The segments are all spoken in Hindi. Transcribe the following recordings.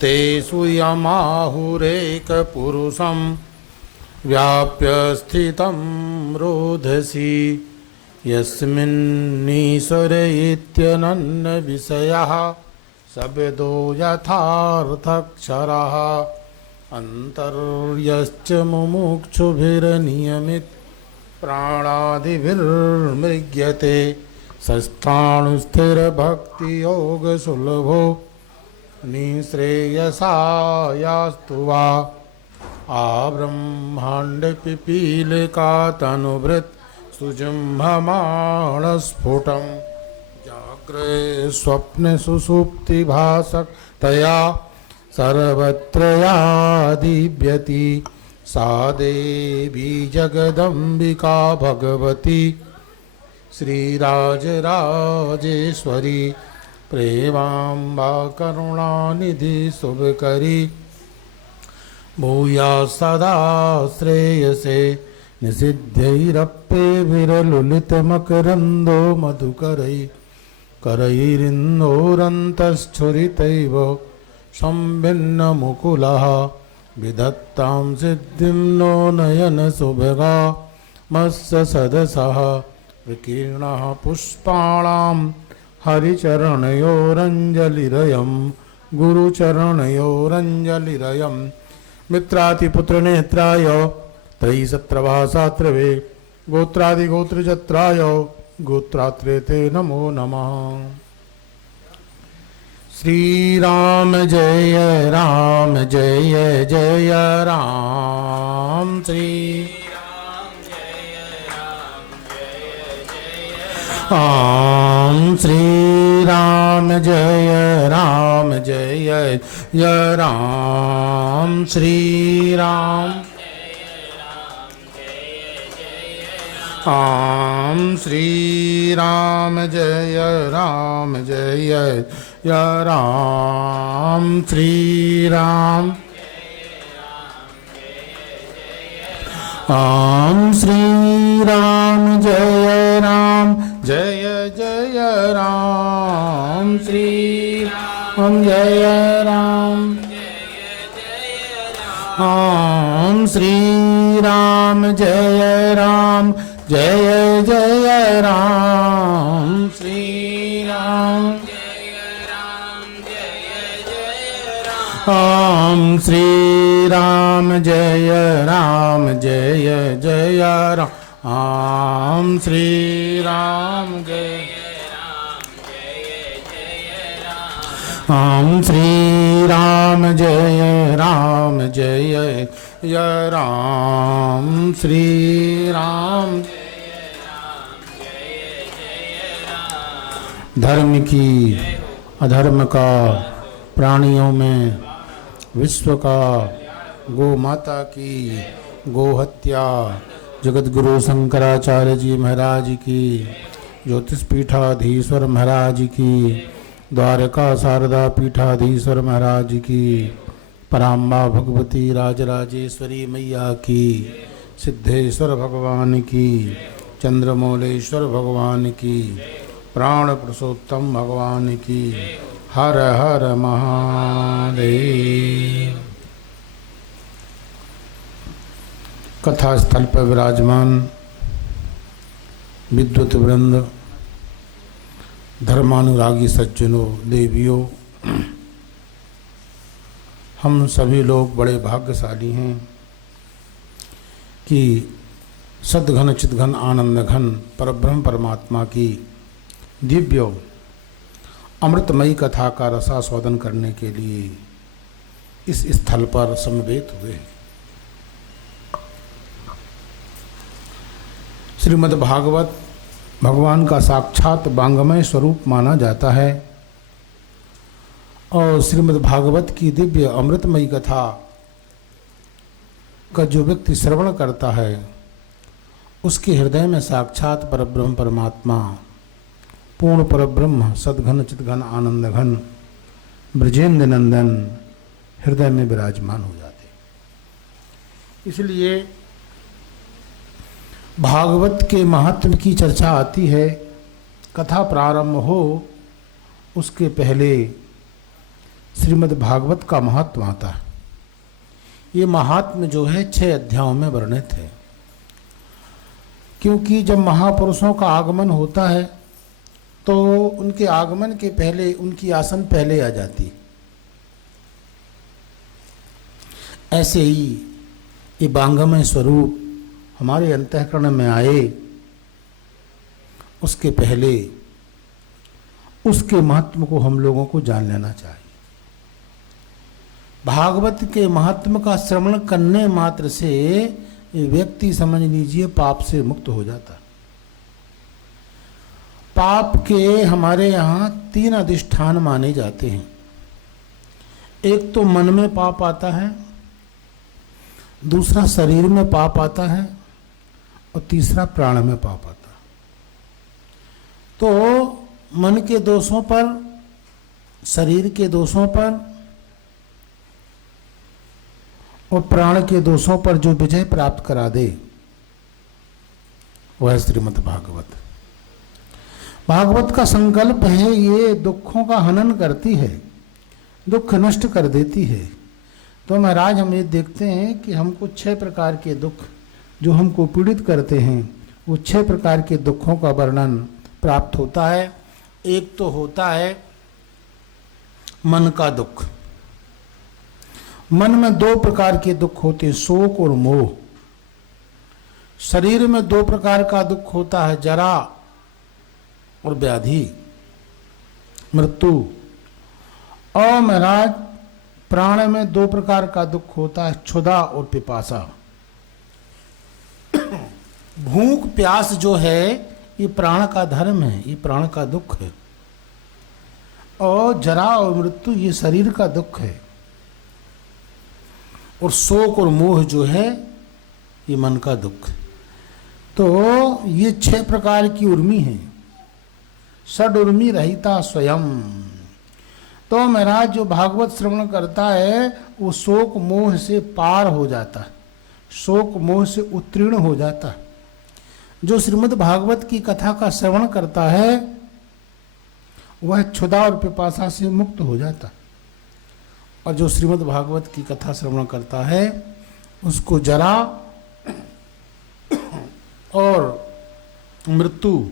तेषु यमाहुरेकपुरुषं व्याप्य स्थितं रोधसी यस्मिन्नीश्वर इत्यनन्यविषयः शब्दो यथार्थक्षरः अन्तर्यश्च मुमुक्षुभिर्नियमित प्राणादिभिर्मृग्यते सस्थाणुस्थिरभक्तियोगसुलभो निःश्रेयसायास्तु वा आब्रह्माण्डपिपीलिकातनुभृत् सुजुम्भमाणस्फुटं जाग्रे स्वप्ने सुषुप्तिभासक्तया सर्वत्र या दीव्यति सा देवी जगदम्बिका भगवती श्रीराजराजेश्वरी प्रेमाम्बा करुणानिधि शुभकरी भूया सदा श्रेयसे निषिद्धैरप्ये विरलुलितमकरन्दो मधुकरै करैरिन्दोरन्तश्छुरितैव संभिन्नमुकुलः विधत्तां सिद्धिं नो नयनसुभगा मत्स्य सदसः विकीर्णः पुष्पाणां हरिचरणयोरञ्जलिरयं गुरुचरणयोरञ्जलिरयं मित्रातिपुत्रनेत्राय त्रयीसत्रभासात्रवे गोत्रादिगोत्रजत्राय गोत्रात्रे ते नमो नमः। श्री राम जय राम जय जय राम श्री राम श्री राम जय राम जय जय राम श्री राम राम श्री राम जय राम जय जय राम श्री राम राम श्री राम जय राम जय जय राम श्री राम जय राम राम श्री राम जय राम जय जय राम श्री राम राम श्री राम जय राम जय जय राम श्री राम जय राम श्री राम जय राम जय जय राम श्री राम धर्म की अधर्म का प्राणियों में विश्व का गौ माता की गौ हत्या जगत गुरु शंकराचार्य जी महाराज की ज्योतिष पीठाधीश्वर महाराज की द्वारका शारदा पीठाधीश्वर महाराज की पराम्बा भगवती राजराजेश्वरी मैया की सिद्धेश्वर भगवान की चंद्रमौलेश्वर भगवान की प्राण पुरुषोत्तम भगवान की हर हर महादेव। कथा स्थल पर विराजमान विद्वत वृंद, धर्मानुरागी सज्जनों, देवियों, हम सभी लोग बड़े भाग्यशाली हैं कि सद्घन चिद्घन आनंद घन परब्रह्म परमात्मा की दिव्य अमृतमयी कथा का रसास्वादन करने के लिए इस स्थल पर समवेत हुए हैं। श्रीमद् भागवत भगवान का साक्षात वांगमय स्वरूप माना जाता है और श्रीमद् भागवत की दिव्य अमृतमयी कथा का जो व्यक्ति श्रवण करता है उसके हृदय में साक्षात परब्रह्म परमात्मा पूर्ण परब्रह्म सद्घन चिद्घन आनंद घन ब्रजेंद्र नंदन हृदय में विराजमान हो जाते। इसलिए भागवत के महत्व की चर्चा आती है, कथा प्रारंभ हो उसके पहले श्रीमद् भागवत का महात्म आता है। ये महात्म जो है 6 अध्यायों में वर्णित है, क्योंकि जब महापुरुषों का आगमन होता है तो उनके आगमन के पहले उनकी आसन पहले आ जाती। ऐसे ही ये बांगमय स्वरूप हमारे अंतःकरण में आए, उसके पहले उसके महत्व को हम लोगों को जान लेना चाहिए। भागवत के महात्म का श्रवण करने मात्र से व्यक्ति समझ लीजिए पाप से मुक्त हो जाता। पाप के हमारे यहाँ 3 अधिष्ठान माने जाते हैं। एक तो मन में पाप आता है, दूसरा शरीर में पाप आता है और तीसरा प्राण में पाप आता है। तो मन के दोषों पर, शरीर के दोषों पर और प्राण के दोषों पर जो विजय प्राप्त करा दे वह है श्रीमद् भागवत। भागवत का संकल्प है ये दुखों का हनन करती है, दुख नष्ट कर देती है। तो महाराज हम ये देखते हैं कि हमको 6 प्रकार के दुख जो हमको पीड़ित करते हैं, वो 6 प्रकार के दुखों का वर्णन प्राप्त होता है। एक तो होता है मन का दुख। मन में 2 प्रकार के दुख होते हैं, शोक और मोह। शरीर में 2 प्रकार का दुख होता है, जरा और व्याधि, मृत्यु। और महाराज प्राण में 2 प्रकार का दुख होता है, क्षुधा और पिपासा। भूख प्यास जो है ये प्राण का धर्म है, ये प्राण का दुख है। और जरा और मृत्यु ये शरीर का दुख है। और शोक और मोह जो है ये मन का दुख। तो ये 6 प्रकार की उर्मी है, षड उर्मी रहिता स्वयं। तो महाराज जो भागवत श्रवण करता है वो शोक मोह से पार हो जाता है, शोक मोह से उत्तीर्ण हो जाता है। जो श्रीमद् भागवत की कथा का श्रवण करता है वह क्षुधा और पिपासा से मुक्त हो जाता। और जो श्रीमद् भागवत की कथा श्रवण करता है उसको जरा और मृत्यु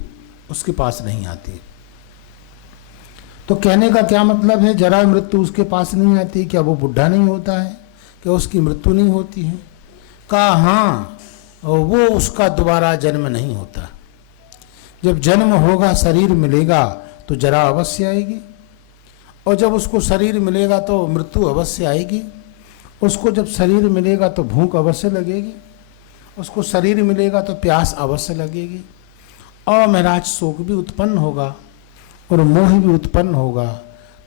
उसके पास नहीं आती। तो कहने का क्या मतलब है, जरा मृत्यु उसके पास नहीं आती? क्या वो बुढ़ा नहीं होता है? क्या उसकी मृत्यु नहीं होती है? कहा हाँ, वो उसका दोबारा जन्म नहीं होता। जब जन्म होगा, शरीर मिलेगा तो जरा अवश्य आएगी, और जब उसको शरीर मिलेगा तो मृत्यु अवश्य आएगी। उसको जब शरीर मिलेगा तो भूख अवश्य लगेगी, उसको शरीर मिलेगा तो प्यास अवश्य लगेगी, और महाराज शोक भी उत्पन्न होगा और मोह भी उत्पन्न होगा।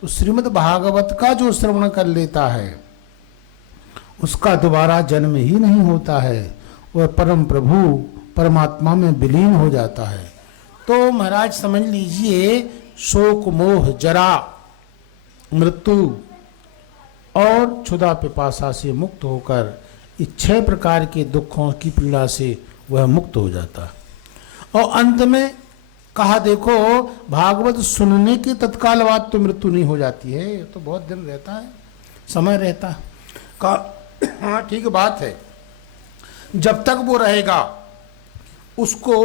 तो श्रीमद् भागवत का जो श्रवण कर लेता है उसका दोबारा जन्म ही नहीं होता है, वह परम प्रभु परमात्मा में विलीन हो जाता है। तो महाराज समझ लीजिए शोक मोह जरा मृत्यु और क्षुधा पिपासा से मुक्त होकर इस 6 प्रकार के दुखों की पीड़ा से वह मुक्त हो जाता। और अंत में कहा देखो भागवत सुनने के तत्काल बाद तो मृत्यु नहीं हो जाती है, तो बहुत दिन रहता है, समय रहता है। कहा हाँ ठीक बात है, जब तक वो रहेगा उसको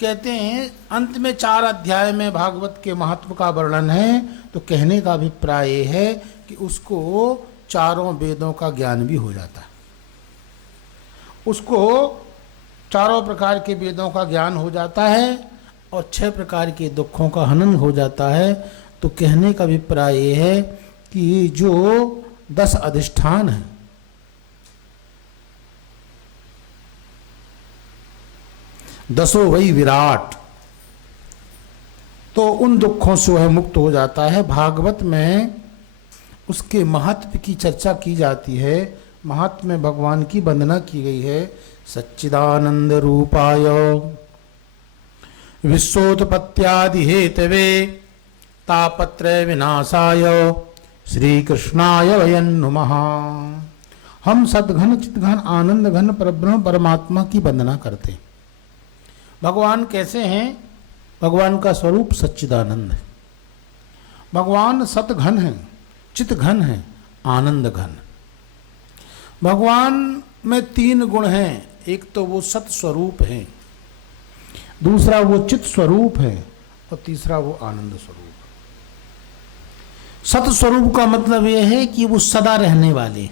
कहते हैं। अंत में 4 अध्याय में भागवत के महत्व का वर्णन है। तो कहने का अभिप्राय है कि उसको 4 वेदों का ज्ञान भी हो जाता है, उसको 4 प्रकार के वेदों का ज्ञान हो जाता है और 6 प्रकार के दुखों का हनन हो जाता है। तो कहने का अभिप्राय है कि जो 10 अधिष्ठान है, दसों वही विराट, तो उन दुखों से वह मुक्त हो जाता है। भागवत में उसके महत्व की चर्चा की जाती है। महत्व में भगवान की वंदना की गई है। सच्चिदानंद रूपाय विश्वोत्पत्त्यादि हेतवे तापत्रय विनाशाय श्री कृष्णाय वयं नुमः। हम सद्घन चित्घन आनंद घन परब्रह्म परमात्मा की वंदना करते हैं। भगवान कैसे हैं? भगवान का स्वरूप सच्चिदानंद है। भगवान सतघन हैं, चित घन है, आनंद घन। भगवान में तीन गुण हैं, एक तो वो सत स्वरूप है, दूसरा वो चित स्वरूप है, और तीसरा वो आनंद स्वरूप। सत स्वरूप का मतलब यह है कि वो सदा रहने वाले,